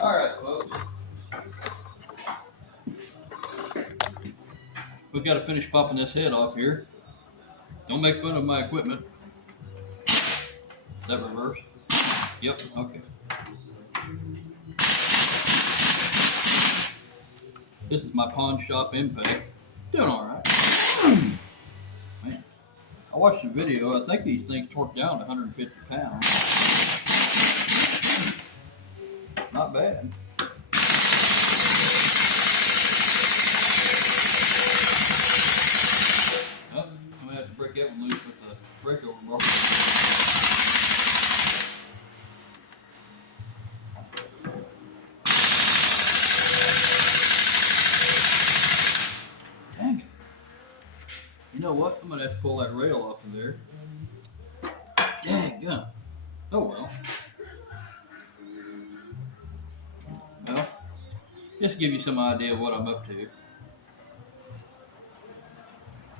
All right, folks. We've got to finish popping this head off here. Don't make fun of my equipment. Is that reverse? Yep, okay. This is my pawn shop impact. Doing all right. Man, I watched the video. I think these things torque down to 150 pounds. Not bad. Oh, I'm going to have to break that one loose with the breakover bar. Dang it. You know what? I'm going to have to pull that rail off of there. Dang, yeah. Oh well. Well, just to give you some idea of what I'm up to.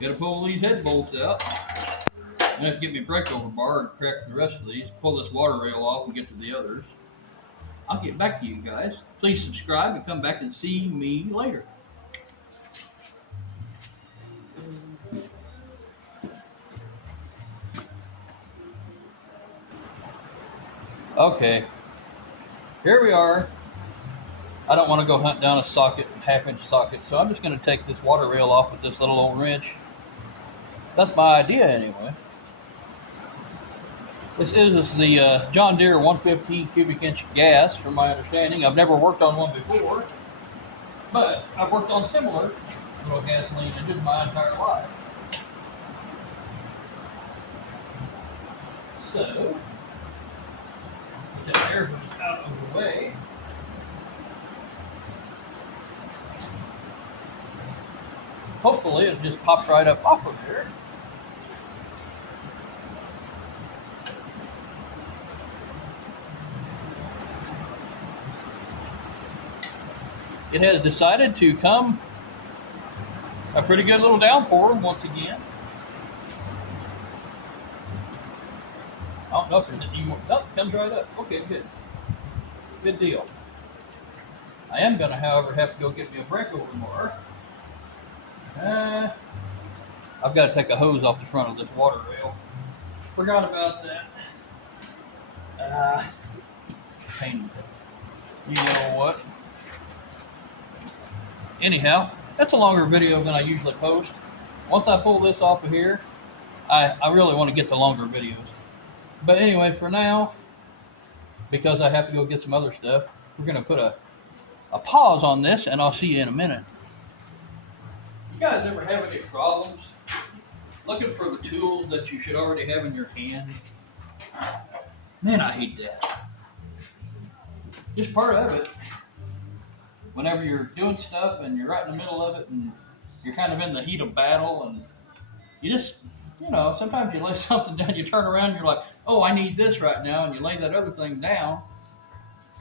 Gotta pull these head bolts out. I have to get my breakover bar and crack the rest of these, pull this water rail off and get to the others. I'll get back to you guys. Please subscribe and come back and see me later. Okay, here we are. I don't want to go hunt down a socket, half-inch socket, so I'm just going to take this water rail off with this little old wrench. That's my idea anyway. This is the John Deere 115 cubic inch gas, from my understanding. I've never worked on one before, but I've worked on similar little gasoline engines my entire life. So, get that air hose out of the way. Hopefully it just pops right up off of there. It has decided to come a pretty good little downpour once again. I don't know if there's any more. Oh, it comes right up. Okay, good. Good deal. I am going to, however, have to go get me a breakover bar. I've got to take a hose off the front of this water rail. Forgot about that. Pain. You know what? Anyhow, that's a longer video than I usually post. Once I pull this off of here, I really want to get the longer videos. But anyway, for now, because I have to go get some other stuff, we're going to put a pause on this, and I'll see you in a minute. You guys ever have any problems looking for the tools that you should already have in your hand? Man, I hate that. Just part of it. Whenever you're doing stuff and you're right in the middle of it and you're kind of in the heat of battle and you just, sometimes you lay something down, you turn around and you're like, oh, I need this right now, and you lay that other thing down,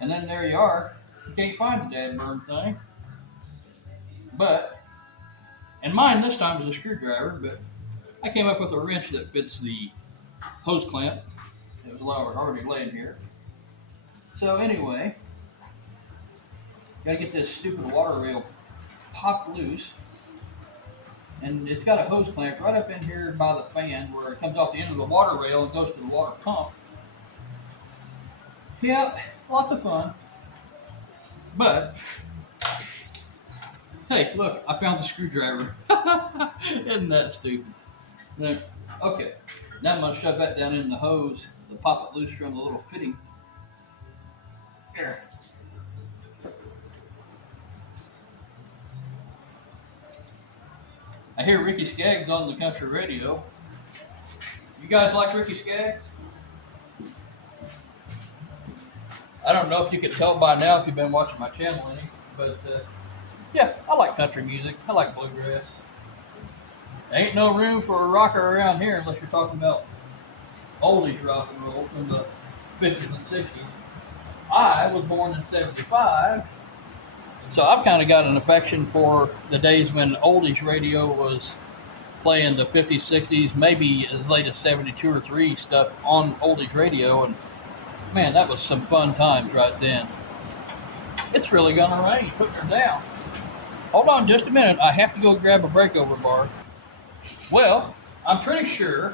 and then there you are. You can't find the dadburn thing. But, and mine this time was a screwdriver, but I came up with a wrench that fits the hose clamp. It was already laying here. So anyway, got to get this stupid water rail popped loose. And it's got a hose clamp right up in here by the fan where it comes off the end of the water rail and goes to the water pump. Yeah, lots of fun. But, hey, look, I found the screwdriver. Isn't that stupid? Okay, now I'm going to shove that down in the hose to pop it loose from the little fitting. There. I hear Ricky Skaggs on the country radio. You guys like Ricky Skaggs? I don't know if you could tell by now if you've been watching my channel any, but yeah, I like country music. I like bluegrass. There ain't no room for a rocker around here unless you're talking about oldies rock and roll from the 50s and 60s. I was born in 75. So I've kind of got an affection for the days when oldies radio was playing the 50s, 60s, maybe as late as 72 or 3 stuff on oldies radio. And man, that was some fun times right then. It's really gonna rain. Putting her down. Hold on just a minute. I have to go grab a breakover bar. Well, I'm pretty sure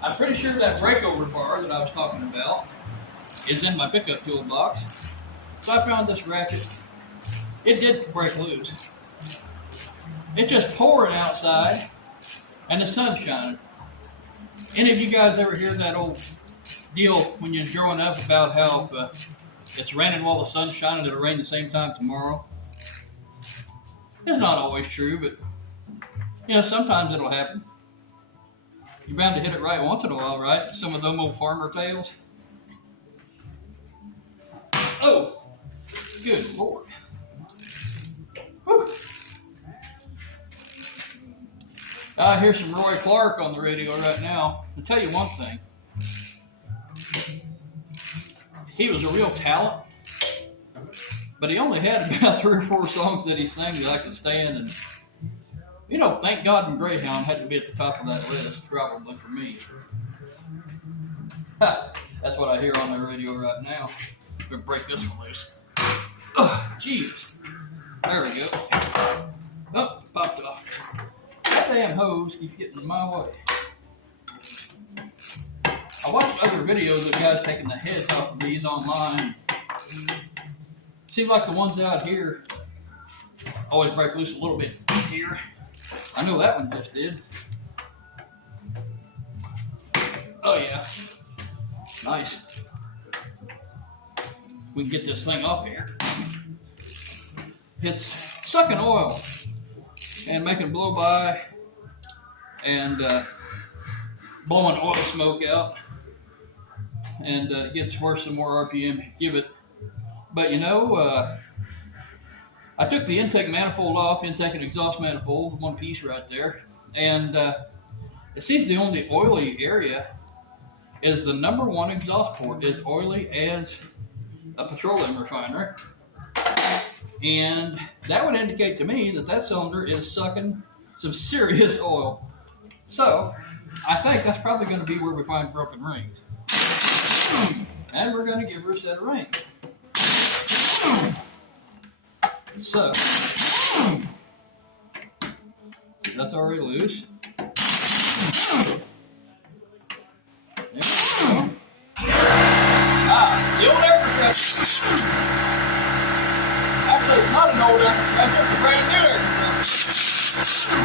that breakover bar that I was talking about is in my pickup toolbox. So I found this ratchet. It did break loose. It's just pouring outside and the sun's shining. Any of you guys ever hear that old deal when you're growing up about how it's raining while the sun's shining, it'll rain the same time tomorrow? It's not always true, but sometimes it'll happen. You're bound to hit it right once in a while, right? Some of them old farmer tales. Oh, good Lord. Whew. I hear some Roy Clark on the radio right now. I'll tell you one thing. He was a real talent, but he only had about 3 or 4 songs that he sang that I could stand. And Thank God and Greyhound had to be at the top of that list, probably for me. That's what I hear on the radio right now. I'm gonna break this one loose. Oh, jeez. There we go. Oh, popped off. That damn hose keeps getting in my way. I watched other videos of guys taking the heads off of these online. Seems like the ones out here always break loose a little bit here. I know that one just did. Oh yeah. Nice. We can get this thing off here. It's sucking oil and making blow by and blowing oil smoke out, and it gets worse the more RPM you give it. But I took the intake manifold off, intake and exhaust manifold, one piece right there, and it seems the only oily area is the number 1 exhaust port is oily as a petroleum refinery. And that would indicate to me that cylinder is sucking some serious oil. So I think that's probably going to be where we find broken rings. And we're going to give her a set of rings. So that's already loose. The old air compressor. Actually, it's not an old air compressor, it's a brand new air compressor.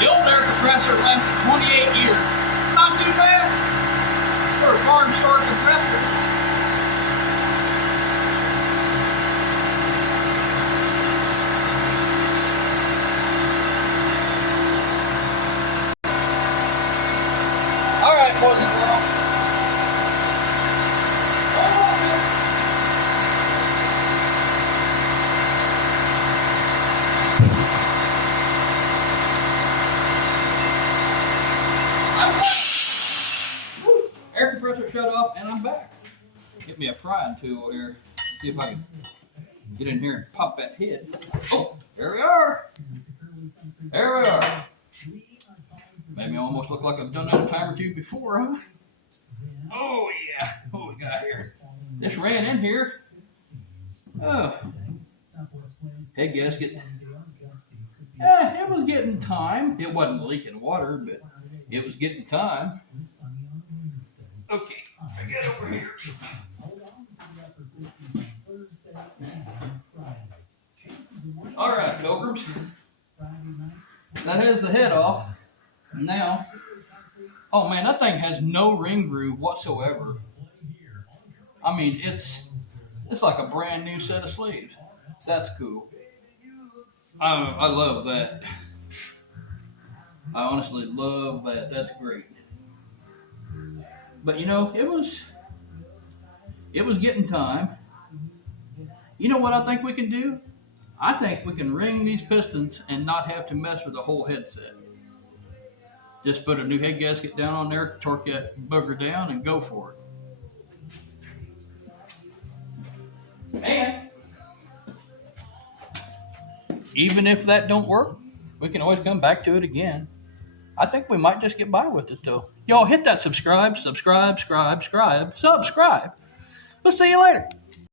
The old air compressor lasted 28 years. Not too bad for a farm store compressor. All right, boys and girls. Air compressor shut off and I'm back. Get me a prying tool here. See if I can get in here and pop that head. Oh, there we are. There we are. Made me almost look like I've done that a time or two before, huh? Oh yeah. What we got here? This ran in here. Oh. Head gasket. It was getting time. It wasn't leaking water, but it was getting time. Okay, I get over here. All right, pilgrims. That has the head off. Now, oh man, that thing has no ring groove whatsoever. I mean, it's like a brand new set of sleeves. That's cool. I love that. I honestly love that. That's great. But it was getting time. You know what I think we can do? I think we can ring these pistons and not have to mess with the whole headset. Just put a new head gasket down on there, torque that booger down, and go for it. And even if that don't work, we can always come back to it again. I think we might just get by with it though. Y'all hit that subscribe. We'll see you later.